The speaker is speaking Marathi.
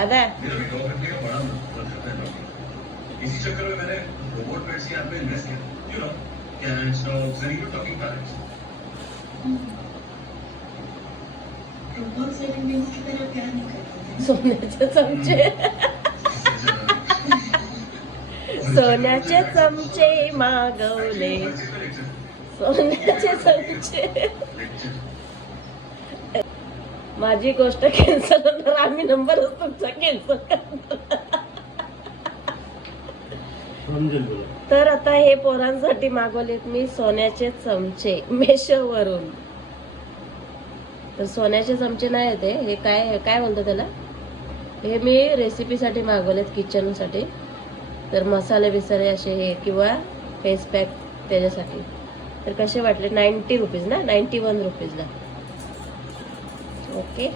दादा इसी चक्कर में मैंने रोबोट पेट्स के ऐप में इन्वेस्ट किया, you know, cats, dogs and even talking parrots. Robot savings की तरह क्या नहीं करते? सोन्याचे चमचे सोन्याचे चमचे मागवले सोन्याचे चमचे माझी गोष्ट कॅन्सल होणार आम्ही नंबरच तुमचा कॅन्सल करणार तर आता हे पोरांसाठी मागवलेत मी सोन्याचे चमचे मेशोवरून तर सोन्याचे चमचे नाही येते हे काय काय बोलतो त्याला हे मी रेसिपीसाठी मागवलेत किचनसाठी तर मसाले बिसाले असे हे किंवा फेस पॅक त्याच्यासाठी तर कसे वाटले 90 रुपीज ना 91 रुपीजला ओके